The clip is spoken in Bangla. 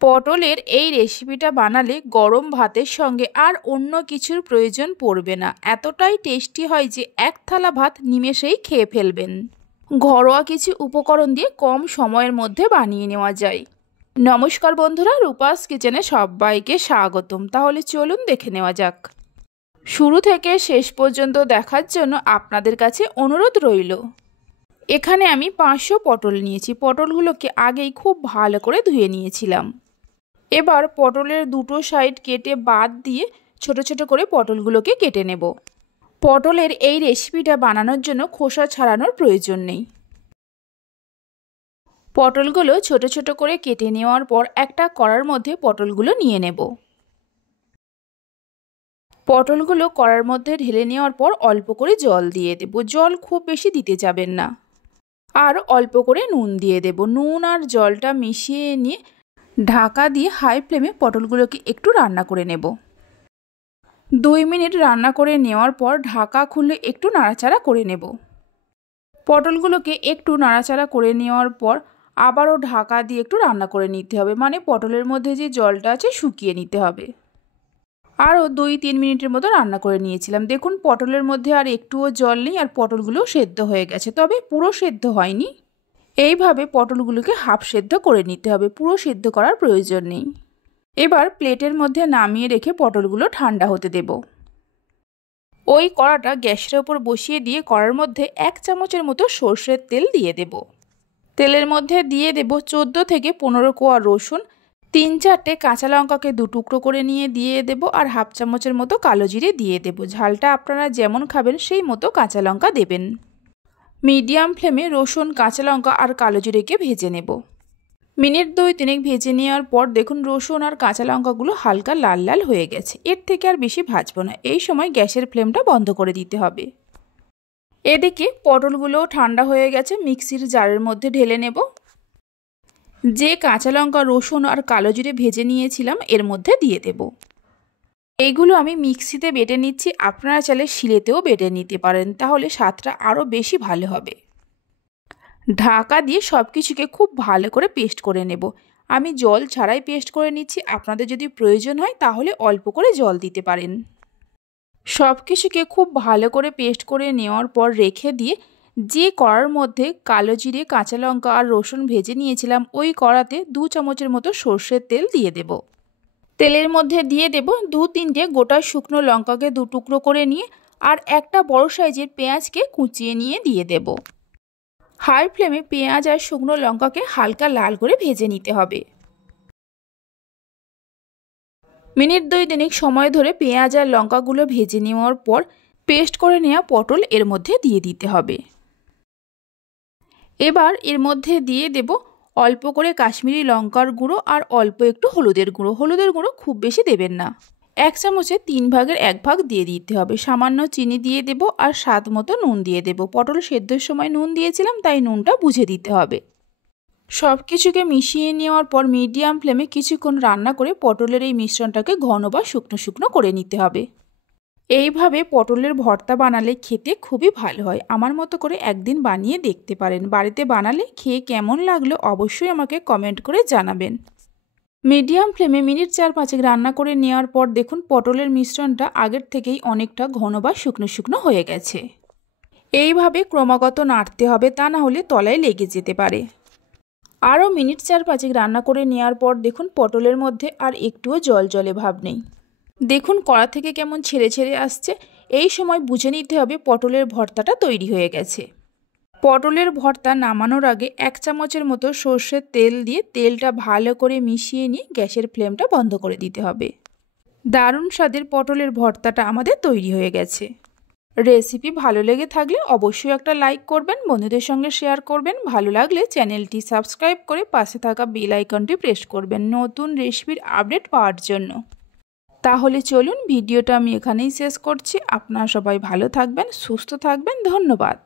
পটলের এই রেসিপিটা বানালে গরম ভাতের সঙ্গে আর অন্য কিছুর প্রয়োজন পড়বে না। এতটাই টেস্টি হয় যে এক থালা ভাত নিমেষেই খেয়ে ফেলবেন। ঘরোয়া কিছু উপকরণ দিয়ে কম সময়ের মধ্যে বানিয়ে নেওয়া যায়। নমস্কার বন্ধুরা, রূপাস কিচেনে সবাইকে স্বাগতম। তাহলে চলুন দেখে নেওয়া যাক। শুরু থেকে শেষ পর্যন্ত দেখার জন্য আপনাদের কাছে অনুরোধ রইল। এখানে আমি 500 পটল নিয়েছি। পটলগুলোকে আগেই খুব ভালো করে ধুয়ে নিয়েছিলাম। এবার পটলের দুটো সাইড কেটে বাদ দিয়ে ছোট ছোট করে পটলগুলোকে কেটে নেব। পটলের এই রেসিপিটা বানানোর জন্য খোসা ছাড়ানোর প্রয়োজন নেই। পটলগুলো ছোট ছোট করে কেটে নেওয়ার পর একটা কড়ার মধ্যে পটলগুলো নিয়ে নেব। পটলগুলো কড়ার মধ্যে ঢেলে নেওয়ার পর অল্প করে জল দিয়ে দেব। জল খুব বেশি দিতে যাবেন না। আর অল্প করে নুন দিয়ে দেব। নুন আর জলটা মিশিয়ে নিয়ে ঢাকা দিয়ে হাই ফ্লেমে পটলগুলোকে একটু রান্না করে নেব। 2 মিনিট রান্না করে নেওয়ার পর ঢাকা খুলে একটু নাড়াচাড়া করে নেব। পটলগুলোকে একটু নাড়াচাড়া করে নেওয়ার পর আবারও ঢাকা দিয়ে একটু রান্না করে নিতে হবে, মানে পটলের মধ্যে যে জলটা আছে শুকিয়ে নিতে হবে। আরও 2-3 মিনিটের মতো রান্না করে নিয়েছিলাম। দেখুন পটলের মধ্যে আর একটুও জল নেই আর পটলগুলো সেদ্ধ হয়ে গেছে, তবে পুরো সেদ্ধ হয়নি। এইভাবে পটলগুলোকে হাফ সেদ্ধ করে নিতে হবে, পুরো সেদ্ধ করার প্রয়োজন নেই। এবার প্লেটের মধ্যে নামিয়ে রেখে পটলগুলো ঠান্ডা হতে দেব। ওই কড়াটা গ্যাসের ওপর বসিয়ে দিয়ে কড়ার মধ্যে 1 চামচের মতো সর্ষের তেল দিয়ে দেব। তেলের মধ্যে দিয়ে দেব 14 থেকে 15 কোয়া রসুন, 3-4টে কাঁচা লঙ্কাকে 2 টুকরো করে নিয়ে দিয়ে দেব আর হাফ চামচের মতো কালো জিরে দিয়ে দেব। ঝালটা আপনারা যেমন খাবেন সেই মতো কাঁচা লঙ্কা দেবেন। মিডিয়াম ফ্লেমে রসুন, কাঁচা লঙ্কা আর কালো জিরেকে ভেজে নেব। মিনিট 2-3 ভেজে নেওয়ার পর দেখুন রসুন আর কাঁচা লঙ্কাগুলো হালকা লাল লাল হয়ে গেছে। এর থেকে আর বেশি ভাজবো না। এই সময় গ্যাসের ফ্লেমটা বন্ধ করে দিতে হবে। এদিকে পটলগুলোও ঠান্ডা হয়ে গেছে, মিক্সির জারের মধ্যে ঢেলে নেব। যে কাঁচা লঙ্কা, রসুন আর কালো জিরে ভেজে নিয়েছিলাম এর মধ্যে দিয়ে দেব। এইগুলো আমি মিক্সিতে বেটে নিচ্ছি, আপনারা চাইলে শিলেতেও বেটে নিতে পারেন, তাহলে স্বাদটা আরও বেশি ভালো হবে। ঢাকা দিয়ে সব কিছুকে খুব ভালো করে পেস্ট করে নেব। আমি জল ছাড়াই পেস্ট করে নিচ্ছি, আপনাদের যদি প্রয়োজন হয় তাহলে অল্প করে জল দিতে পারেন। সব কিছুকে খুব ভালো করে পেস্ট করে নেওয়ার পর রেখে দিয়ে যে কড়ার মধ্যে কালো জিরে, কাঁচা লঙ্কা আর রসুন ভেজে নিয়েছিলাম ওই কড়াতে 2 চামচের মতো সর্ষের তেল দিয়ে দেব। তেলের মধ্যে দিয়ে দেব 2-3টে গোটা শুকনো লঙ্কাকে 2 টুকরো করে নিয়ে আর একটা বড় সাইজের পেঁয়াজকে কুচিয়ে নিয়ে দিয়ে দেব। হাই ফ্লেমে পেঁয়াজ আর শুকনো লঙ্কাকে হালকা লাল করে ভেজে নিতে হবে। মিনিট 2-3 সময় ধরে পেঁয়াজ আর লঙ্কাগুলো ভেজে নেওয়ার পর পেস্ট করে নেওয়া পটল এর মধ্যে দিয়ে দিতে হবে। এবার এর মধ্যে দিয়ে দেব অল্প করে কাশ্মীরি লঙ্কার গুঁড়ো আর অল্প একটু হলুদের গুঁড়ো। হলুদের গুঁড়ো খুব বেশি দেবেন না। 1 চামচে 3 ভাগের 1 ভাগ দিয়ে দিতে হবে। সামান্য চিনি দিয়ে দেব আর স্বাদ মতো নুন দিয়ে দেব। পটল সেদ্ধর সময় নুন দিয়েছিলাম, তাই নুনটা বুঝে দিতে হবে। সব কিছুকে মিশিয়ে নেওয়ার পর মিডিয়াম ফ্লেমে কিছুক্ষণ রান্না করে পটলের এই মিশ্রণটাকে ঘন বা শুকনো শুকনো করে নিতে হবে। এইভাবে পটলের ভর্তা বানালে খেতে খুবই ভালো হয়। আমার মতো করে একদিন বানিয়ে দেখতে পারেন। বাড়িতে বানালে খেয়ে কেমন লাগলো অবশ্যই আমাকে কমেন্ট করে জানাবেন। মিডিয়াম ফ্লেমে মিনিট 4-5 রান্না করে নেওয়ার পর দেখুন পটলের মিশ্রণটা আগের থেকেই অনেকটা ঘন বা শুকনো শুকনো হয়ে গেছে। এইভাবে ক্রমাগত নাড়তে হবে, তা না হলে তলায় লেগে যেতে পারে। আরও মিনিট 4-5 রান্না করে নেওয়ার পর দেখুন পটলের মধ্যে আর একটুও জল জলে ভাব নেই। দেখুন কড়া থেকে কেমন ছেড়ে ছেড়ে আসছে। এই সময় বুঝে নিতে হবে পটলের ভর্তাটা তৈরি হয়ে গেছে। পটলের ভর্তা নামানোর আগে 1 চামচের মতো সর্ষের তেল দিয়ে তেলটা ভালো করে মিশিয়ে নিয়ে গ্যাসের ফ্লেমটা বন্ধ করে দিতে হবে। দারুণ স্বাদের পটলের ভর্তাটা আমাদের তৈরি হয়ে গেছে। রেসিপি ভালো লেগে থাকলে অবশ্যই একটা লাইক করবেন, বন্ধুদের সঙ্গে শেয়ার করবেন। ভালো লাগলে চ্যানেলটি সাবস্ক্রাইব করে পাশে থাকা বেল আইকনটি প্রেস করবেন নতুন রেসিপির আপডেট পাওয়ার জন্য। তাহলে চলুন ভিডিওটা আমি এখানেই শেষ করছি। আপনারা সবাই ভালো থাকবেন, সুস্থ থাকবেন। ধন্যবাদ।